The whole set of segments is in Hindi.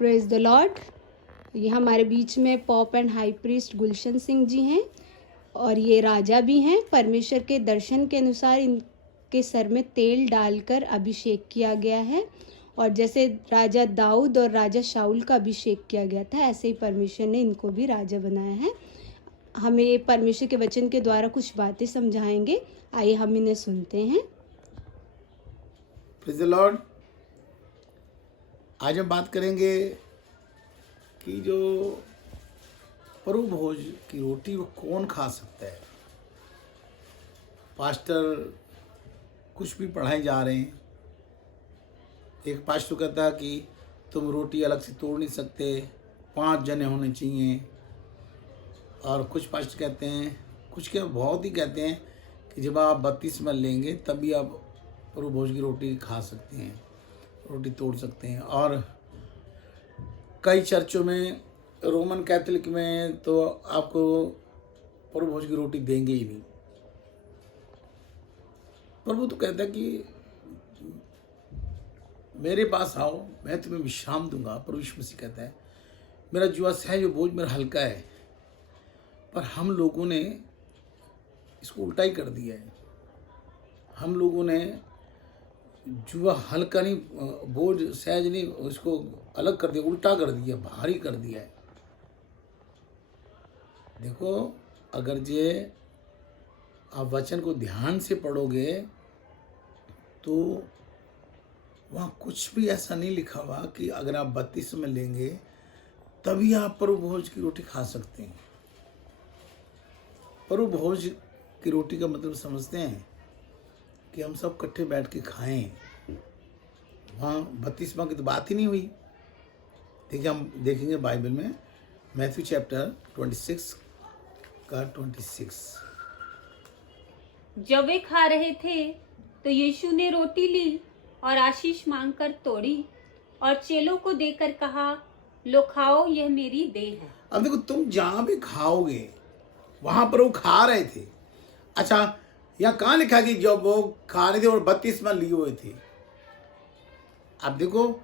Praise the Lord. ये हमारे बीच में पॉप एंड हाई प्रीस्ट गुलशन सिंह जी हैं और ये राजा भी हैं। परमेश्वर के दर्शन के अनुसार इनके सर में तेल डालकर अभिषेक किया गया है और जैसे राजा दाऊद और राजा शाऊल का अभिषेक किया गया था, ऐसे ही परमेश्वर ने इनको भी राजा बनाया है। हमें परमेश्वर के वचन के द्वारा कुछ बातें समझाएंगे। आइए हम इन्हें सुनते हैं। Praise the Lord. आज हम बात करेंगे कि जो प्रभु भोज की रोटी वो कौन खा सकता है। पास्टर कुछ भी पढ़ाए जा रहे हैं। एक पास्टर कहता है कि तुम रोटी अलग से तोड़ नहीं सकते, 5 जने होने चाहिए। और कुछ पास्टर कहते हैं, कुछ के बहुत ही कहते हैं कि जब आप बपतिस्मा लेंगे तभी आप प्रभु भोज की रोटी खा सकते हैं, रोटी तोड़ सकते हैं। और कई चर्चों में, रोमन कैथोलिक में तो आपको प्रभु भोज की रोटी देंगे ही नहीं। प्रभु तो कहता है कि मेरे पास आओ, मैं तुम्हें विश्राम दूंगा। प्रभु यीशु मसीह कहता है मेरा जुआ सहज और बोझ मेरा हल्का है। पर हम लोगों ने इसको उल्टा ही कर दिया है। हम लोगों ने जुआ हल्का नहीं, बोझ सहज नहीं, उसको अलग कर दिया, उल्टा कर दिया, भारी कर दिया है। देखो, अगर ये आप वचन को ध्यान से पढ़ोगे तो वहाँ कुछ भी ऐसा नहीं लिखा हुआ कि अगर आप बपतिस्मा लेंगे तभी आप प्रभु भोज की रोटी खा सकते हैं। प्रभु भोज की रोटी का मतलब समझते हैं कि हम सब इकट्ठे बैठ के खाएं। वहाँ बपतिस्मा की तो बात ही नहीं हुई। देखिए, हम देखेंगे बाइबल में मैथ्यू चैप्टर 26 का 26। जब वे खा रहे थे तो यीशु ने रोटी ली और आशीष मांगकर तोड़ी और चेलों को देकर कहा, लो खाओ, यह मेरी देह है। अब देखो, तुम जहाँ भी खाओगे वहाँ पर वो खा रहे थे। अच्छा, यहाँ कहाँ लिखा कि जब वो खा रहे थे और बपतिस्मा लिए हुए थे। अब देखो,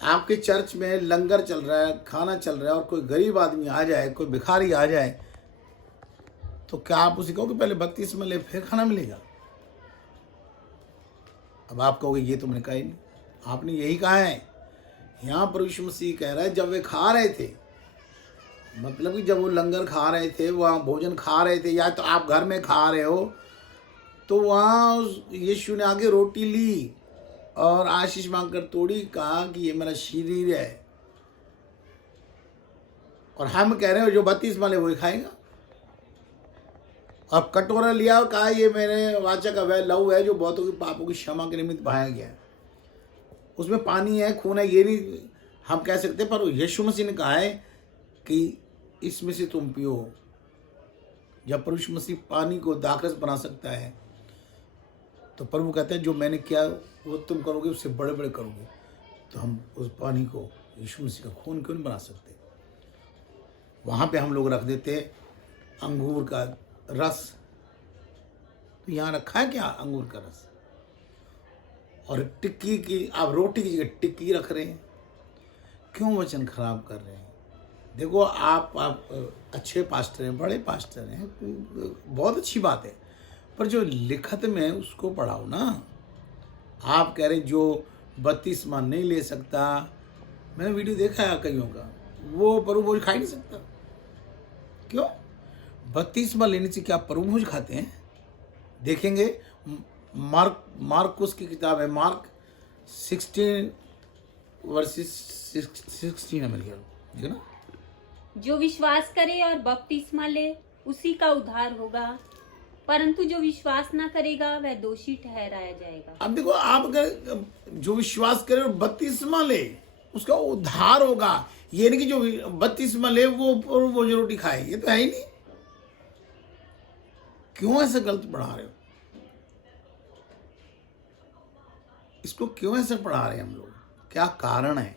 आपके चर्च में लंगर चल रहा है, खाना चल रहा है और कोई गरीब आदमी आ जाए, कोई भिखारी आ जाए, तो क्या आप उसे कहोगे पहले बपतिस्मा ले फिर खाना मिलेगा? अब आप कहोगे ये तो मैंने कहा ही नहीं। आपने यही कहा है। यहाँ पर यीशु मसीह कह रहा है जब वे खा रहे थे, मतलब कि जब वो लंगर खा रहे थे, वहाँ भोजन खा रहे थे, या तो आप घर में खा रहे हो, तो वहाँ यीशु ने आगे रोटी ली और आशीष मांगकर तोड़ी, कहा कि ये मेरा शरीर है। और हम कह रहे हो जो बपतिस्मा ले वही खाएगा। अब कटोरा लिया और कहा ये मेरे वाचा का वह लहू है जो बहुतों के पापों की क्षमा के निमित्त बहाया गया है। उसमें पानी है, खून है, ये नहीं हम कह सकते, पर यीशु मसीह ने कहा है कि इसमें से तुम पियो। जब प्रभु यीशु मसीह पानी को दाखरस बना सकता है, तो प्रभु कहते हैं जो मैंने किया वो तुम करोगे, उससे बड़े बड़े करोगे। तो हम उस पानी को, यीशु मसीह का खून क्यों नहीं बना सकते? वहाँ पे हम लोग रख देते अंगूर का रस। तो यहाँ रखा है क्या अंगूर का रस? और टिक्की की, आप रोटी की जगह टिक्की रख रहे हैं। क्यों वचन खराब कर रहे हैं? देखो, आप अच्छे पास्टर हैं, बड़े पास्टर हैं, बहुत अच्छी बात है, पर जो लिखत में उसको पढ़ाओ ना। आप कह रहे जो बपतिस्मा नहीं ले सकता, मैंने वीडियो देखा है कईयों का, वो प्रभु भोज खा ही नहीं सकता। क्यों? बपतिस्मा लेने से क्या प्रभु भोज खाते हैं? देखेंगे, मार्कुस की किताब है, मार्क 16 वर्सेस 16 है मेरे ख्याल, ठीक है ना। जो विश्वास करे और बपतिस्मा ले उसी का उद्धार होगा, परंतु जो विश्वास ना करेगा वह दोषी ठहराया जाएगा। अब देखो, आप अगर जो विश्वास करे और बपतिस्मा ले उसका उद्धार होगा, ये नहीं कि जो बपतिस्मा ले वो जो रोटी खाए, ये तो है ही नहीं। क्यों ऐसे गलत पढ़ा रहे हो? इसको क्यों ऐसे पढ़ा रहे हैं हम लोग? क्या कारण है?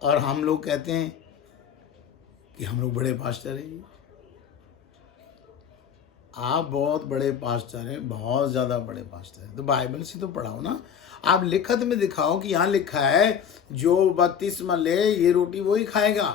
और हम लोग कहते हैं कि हम लोग बड़े पास्टर हैं। आप बहुत बड़े पास्टर हैं, बहुत ज़्यादा बड़े पास्टर हैं, तो बाइबल से तो पढ़ाओ ना। आप लिखत में दिखाओ कि यहाँ लिखा है जो बपतिस्मा ले ये रोटी वो ही खाएगा।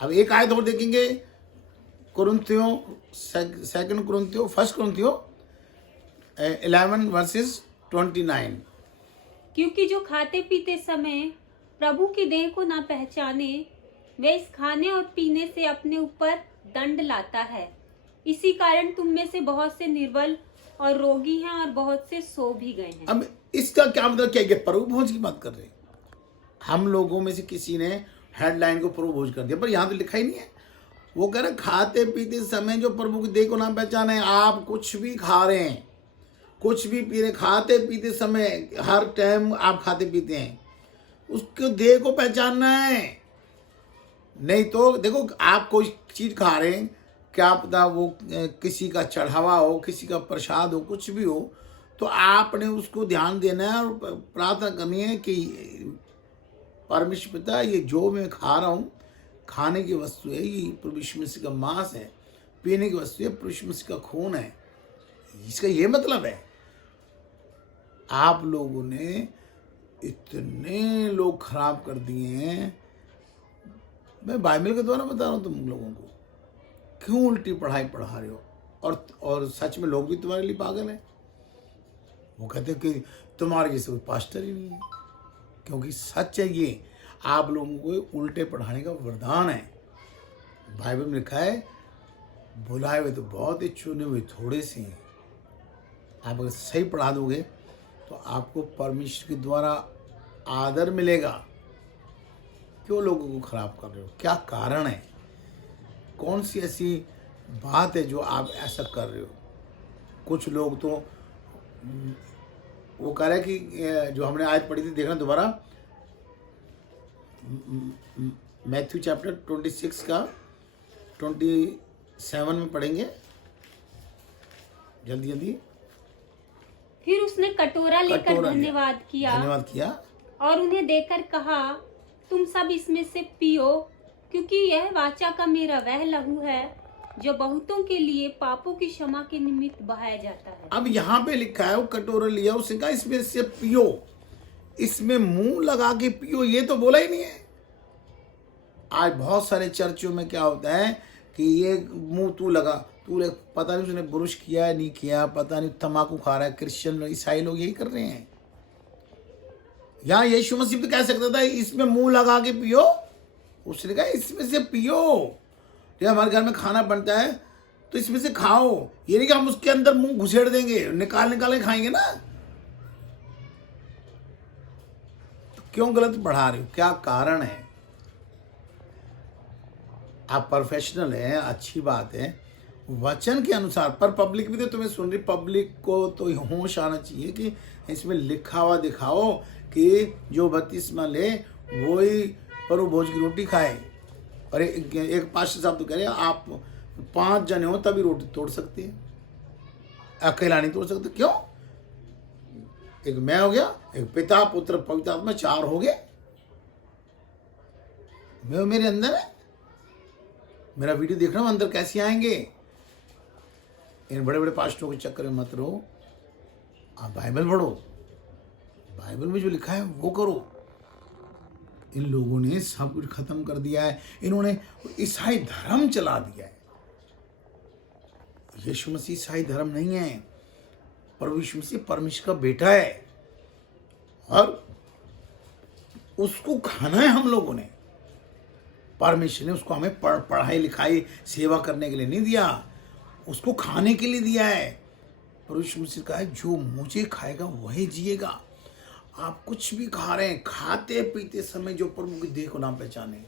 अब एक आयत और देखेंगे, कुरिन्थियों सेकंड कुरिन्थियों फर्स्ट कुरिन्थियों 11:29। क्योंकि जो खाते पीते समय प्रभु की देह को ना पहचाने, वे इस खाने और पीने से अपने ऊपर दंड लाता है। इसी कारण तुम में से बहुत से निर्बल और रोगी हैं और बहुत से सो भी गए हैं। अब इसका क्या मतलब, क्या ये प्रभु भोज की बात कर रहे हैं? हम लोगों में से किसी ने हेडलाइन को प्रभु भोज कर दिया, पर यहाँ तो लिखा ही नहीं है। वो कह रहे खाते पीते समय जो प्रभु की देह को ना पहचाने। आप कुछ भी खा रहे हैं, कुछ भी पी रहे, खाते पीते समय हर टाइम आप खाते पीते हैं, उसको देह को पहचानना है। नहीं तो देखो, आप कोई चीज खा रहे हैं, क्या पता वो किसी का चढ़ावा हो, किसी का प्रसाद हो, कुछ भी हो, तो आपने उसको ध्यान देना है और प्रार्थना करनी है कि परमेश्वर पिता, ये जो मैं खा रहा हूँ खाने की वस्तु है, ये प्रभु यीशु मसीह का मांस है, पीने की वस्तु है प्रभु यीशु मसीह का खून है। इसका ये मतलब है। आप लोगों ने इतने लोग खराब कर दिए हैं। मैं बाइबल के द्वारा बता रहा हूँ तुम लोगों को, क्यों उल्टी पढ़ाई पढ़ा रहे हो? और सच में लोग भी तुम्हारे लिए पागल हैं। वो कहते हैं कि तुम्हारे जैसे कोई पास्टर ही नहीं है, क्योंकि सच है ये। आप लोगों को उल्टे पढ़ाने का वरदान है। बाइबल में लिखा है, बुलाए हुए तो बहुत ही, चुने हुए थोड़े से हैं। आप अगर सही पढ़ा दोगे तो आपको परमेश्वर के द्वारा आदर मिलेगा। क्यों लोगों को खराब कर रहे हो? क्या कारण है? कौन सी ऐसी बात है जो आप ऐसा कर रहे हो? कुछ लोग तो वो कह रहे हैं कि जो हमने आयत पढ़ी थी, देखना दोबारा, मैथ्यू चैप्टर 26 का 27 में पढ़ेंगे, जल्दी जल्दी। फिर उसने कटोरा लेकर धन्यवाद किया और उन्हें देकर कहा, तुम सब इसमें से पियो, क्योंकि यह वाचा का मेरा वह लहू है जो बहुतों के लिए पापों की क्षमा के निमित्त बहाया जाता है। अब यहाँ पे लिखा है, वो कटोरा लिया, उसने कहा इसमें से पियो, इसमें मुंह लगा के पियो, ये तो बोला ही नहीं है। आज बहुत सारे चर्चों में क्या होता है कि ये मुंह तू लगा, तू पता नहीं उसने ब्रुश किया है नहीं किया, पता नहीं तम्बाकू खा रहा है। क्रिश्चियन लोग, ईसाई लोग यही कर रहे हैं। यहाँ यीशु मसीह तो कह सकता था इसमें मुंह लगा के पियो, उसने कहा इसमें से पियो। जब हमारे घर में खाना बनता है तो इसमें से खाओ, ये नहीं कि हम उसके अंदर मुंह घुसेड़ देंगे, निकाल के खाएंगे ना। तो क्यों गलत पढ़ा रहे हो? क्या कारण है? आप प्रोफेशनल हैं, अच्छी बात है, वचन के अनुसार, पर पब्लिक भी तो तुम्हें सुन रही। पब्लिक को तो होश आना चाहिए कि इसमें लिखा हुआ दिखाओ कि जो बपतिस्मा ले वही प्रभु भोज की रोटी खाए। और एक पास्टर साहब तो कह रहे हैं आप 5 जने हो तभी रोटी तोड़ सकते हैं, अकेला नहीं तोड़ सकते। क्यों? एक मैं हो गया, एक पिता पुत्र पवित्र आत्मा, 4 हो गए। मैं मेरे अंदर है। मेरा वीडियो देख रहा हूं, अंदर कैसे आएंगे? इन बड़े बड़े पास्टरों के चक्कर में मत रहो। आप बाइबल पढ़ो, बाइबल में जो लिखा है वो करो। इन लोगों ने सब कुछ खत्म कर दिया है। इन्होंने ईसाई धर्म चला दिया है। यीशु मसीह ईसाई धर्म नहीं है, प्रभु यीशु मसीह परमेश्वर का बेटा है और उसको खाना है हम लोगों ने। परमेश्वर ने उसको हमें पढ़ाई लिखाई सेवा करने के लिए नहीं दिया, उसको खाने के लिए दिया है। प्रभु यीशु मसीह कहा है जो मुझे खाएगा वही जिएगा। आप कुछ भी खा रहे हैं, खाते पीते समय जो प्रभु की देह को ना पहचाने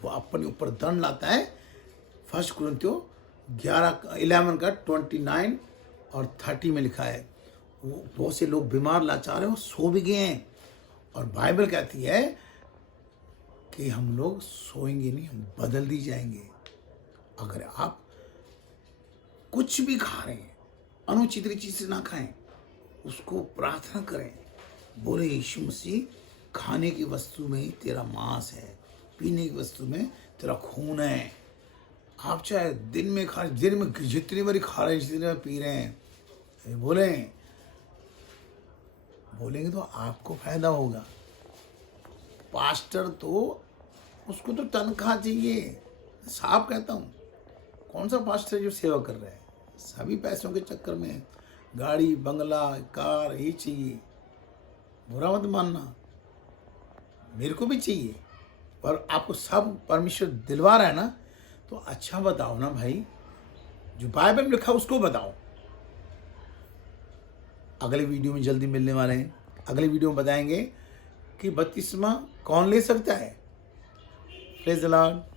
वो अपने ऊपर दंड लाता है। फर्स्ट कुरिन्थियों 11 का 29 और 30 में लिखा है। वो बहुत से लोग बीमार लाचार हैं, वो सो भी गए हैं। और बाइबल कहती है कि हम लोग सोएंगे नहीं, हम बदल दी जाएंगे। अगर आप कुछ भी खा रहे हैं, अनुचित चीज से ना खाएं, उसको प्रार्थना करें, बोले यीशु मसीह खाने की वस्तु में ही तेरा मांस है, पीने की वस्तु में तेरा खून है। आप चाहे दिन में जितनी बारी खा रहे हैं, जितनी बार पी रहे हैं, बोलेंगे तो आपको फायदा होगा। पास्टर तो उसको तो तनख्वाह चाहिए, साफ कहता हूँ। कौन सा पास्टर जो सेवा कर रहा है? सभी पैसों के चक्कर में गाड़ी बंगला कार ये चाहिए। बुरा मत मानना, मेरे को भी चाहिए, पर आपको सब परमेश्वर दिलवा रहा है ना, तो अच्छा बताओ ना भाई, जो बाइबल में लिखा उसको बताओ। अगले वीडियो में जल्दी मिलने वाले हैं। अगले वीडियो में बताएंगे कि बपतिस्मा कौन ले सकता है। Praise the Lord.